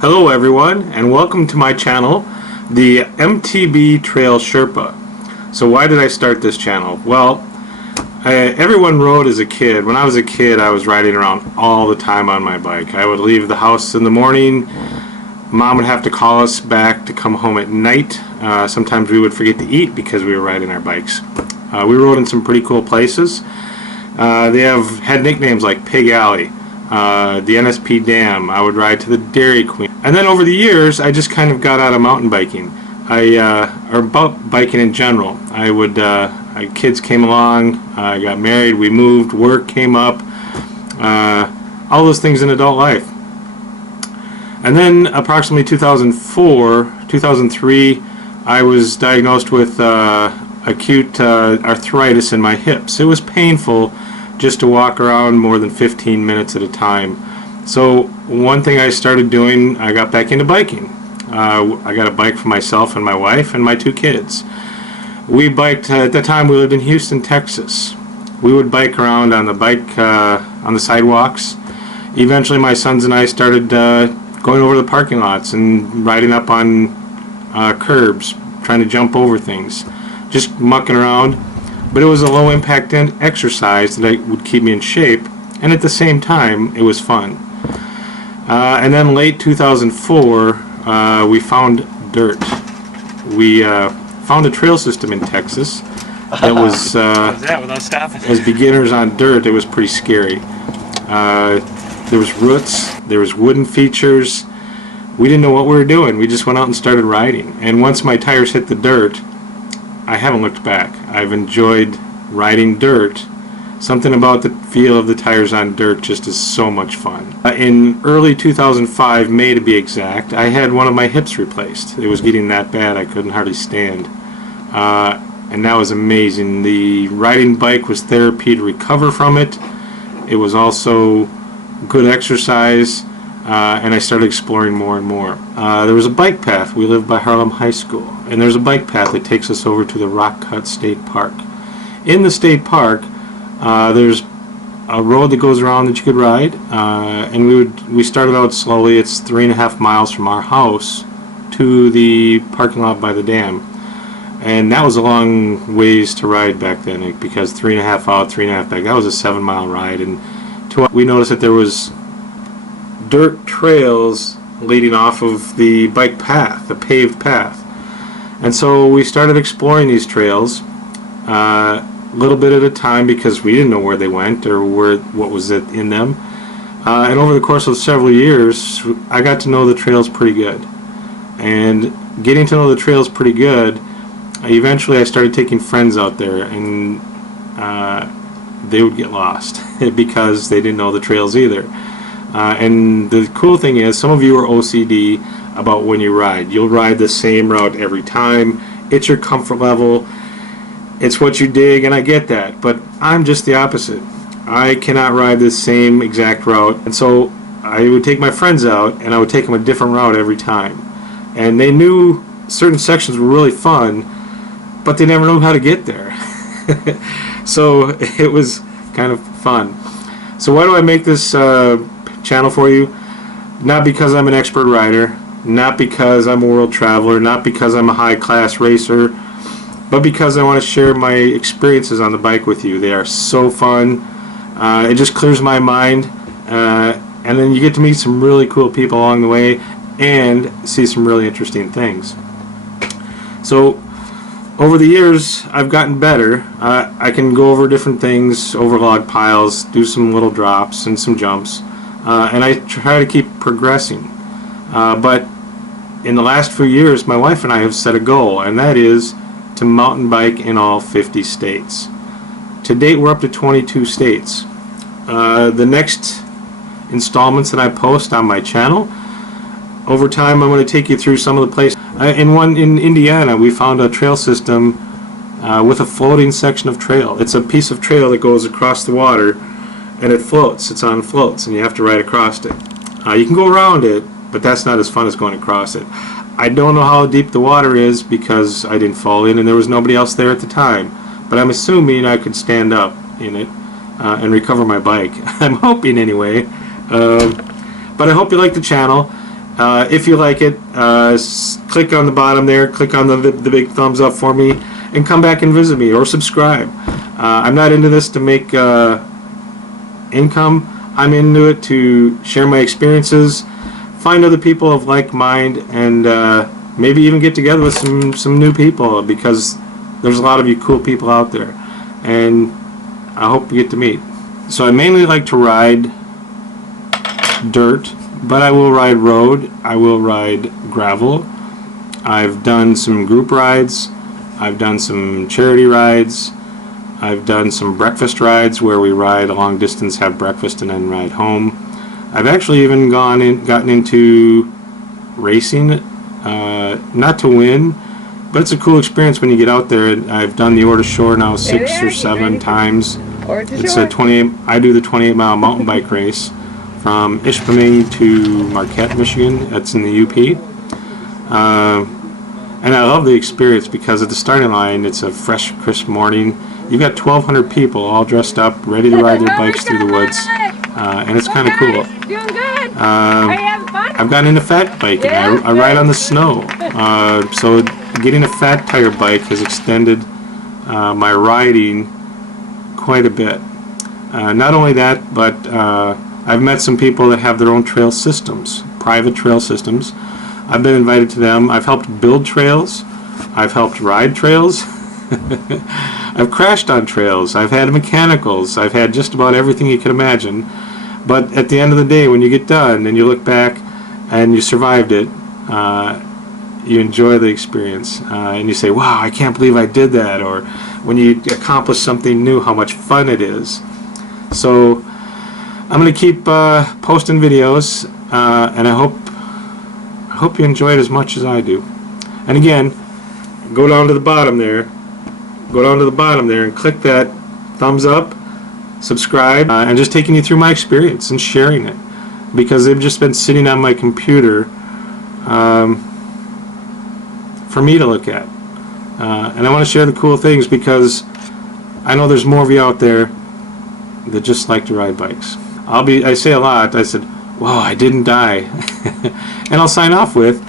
Hello everyone, and welcome to my channel, the MTB Trail Sherpa. So why did I start this channel? Well, everyone rode as a kid. When I was a kid, I was riding around all the time on my bike. I would leave the house in the morning. Mom would have to call us back to come home at night. Sometimes we would forget to eat because we were riding our bikes. We rode in some pretty cool places. They had nicknames like Pig Alley, the NSP Dam. I would ride to the Dairy Queen. And then over the years, I just kind of got out of mountain biking, or biking in general. Kids came along, I got married, we moved, work came up, all those things in adult life. And then approximately 2003, I was diagnosed with acute arthritis in my hips. It was painful just to walk around more than 15 minutes at a time. So one thing I started doing, I got back into biking. I got a bike for myself and my wife and my 2 kids. We biked, at the time we lived in Houston, Texas. We would bike around on the sidewalks. Eventually my sons and I started going over the parking lots and riding up on curbs, trying to jump over things, just mucking around. But it was a low impact exercise that would keep me in shape, and at the same time it was fun. And then late 2004 we found dirt. We found a trail system in Texas that was as beginners on dirt, it was pretty scary. There was roots, there was wooden features. We didn't know what we were doing. We just went out and started riding, and once my tires hit the dirt, I haven't looked back. I've enjoyed riding dirt. Something about the feel of the tires on dirt just is so much fun. In early 2005, May to be exact, I had one of my hips replaced. It was getting that bad I couldn't hardly stand. And that was amazing. The riding bike was therapy to recover from it. It was also good exercise, and I started exploring more and more. There was a bike path. We lived by Harlem High School, and there's a bike path that takes us over to the Rock Cut State Park. In the state park, there's a road that goes around that you could ride, and we started out slowly. It's 3.5 miles from our house to the parking lot by the dam, and that was a long ways to ride back then, because 3.5 out, 3.5 back. That was a 7-mile ride, and we noticed that there was dirt trails leading off of the bike path, the paved path, and so we started exploring these trails. A little bit at a time, because we didn't know where they went or what was in them. And over the course of several years, I got to know the trails pretty good. And getting to know the trails pretty good, eventually I started taking friends out there, and they would get lost because they didn't know the trails either. And the cool thing is, some of you are OCD about when you ride. You'll ride the same route every time. It's your comfort level. It's what you dig, and I get that, but I'm just the opposite. I cannot ride the same exact route, and so I would take my friends out, and I would take them a different route every time. And they knew certain sections were really fun, but they never knew how to get there. So it was kind of fun. So why do I make this channel for you? Not because I'm an expert rider, not because I'm a world traveler, not because I'm a high-class racer, but because I want to share my experiences on the bike with you. They are so fun. It just clears my mind, and then you get to meet some really cool people along the way and see some really interesting things. So over the years, I've gotten better. I can go over different things, over log piles, do some little drops and some jumps, and I try to keep progressing. But in the last few years, my wife and I have set a goal, and that is to mountain bike in all 50 states. To date, we're up to 22 states. The next installments that I post on my channel, over time I'm going to take you through some of the places. In Indiana, we found a trail system with a floating section of trail. It's a piece of trail that goes across the water, and it floats. It's on floats, and you have to ride across it. You can go around it, but that's not as fun as going across it. I don't know how deep the water is because I didn't fall in and there was nobody else there at the time, but I'm assuming I could stand up in it and recover my bike. I'm hoping anyway. But I hope you like the channel. If you like it, click on the bottom there, click on the big thumbs up for me, and come back and visit me or subscribe. I'm not into this to make income. I'm into it to share my experiences, find other people of like mind, and maybe even get together with some new people, because there's a lot of you cool people out there, and I hope you get to meet. So I mainly like to ride dirt, but I will ride road, I will ride gravel. I've done some group rides, I've done some charity rides, I've done some breakfast rides where we ride a long distance, have breakfast, and then ride home. I've actually even gotten into racing, not to win, but it's a cool experience when you get out there. I've done the Ore to Shore now 6 or 7 times. It's a 28. I do the 28-mile mountain bike race from Ishpeming to Marquette, Michigan. That's in the UP. And I love the experience because at the starting line, it's a fresh, crisp morning. You've got 1,200 people all dressed up, ready to ride their bikes through the woods, and it's kind of cool. Doing good. I've gotten into fat biking. I ride on the snow, so getting a fat tire bike has extended my riding quite a bit. Not only that, but I've met some people that have their own trail systems, private trail systems. I've been invited to them. I've helped build trails. I've helped ride trails. I've crashed on trails. I've had mechanicals. I've had just about everything you can imagine. But at the end of the day, when you get done and you look back and you survived it, you enjoy the experience, and you say, wow, I can't believe I did that. Or when you accomplish something new, how much fun it is. So I'm going to keep posting videos, and I hope you enjoy it as much as I do. And again, go down to the bottom there, and click that thumbs up, subscribe, and just taking you through my experience and sharing it, because they've just been sitting on my computer for me to look at, and I want to share the cool things, because I know there's more of you out there that just like to ride bikes. I say a lot, I said, wow, I didn't die. And I'll sign off with,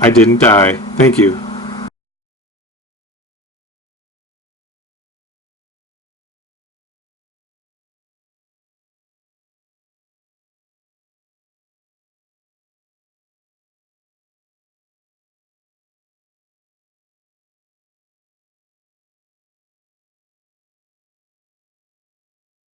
I didn't die. Thank you.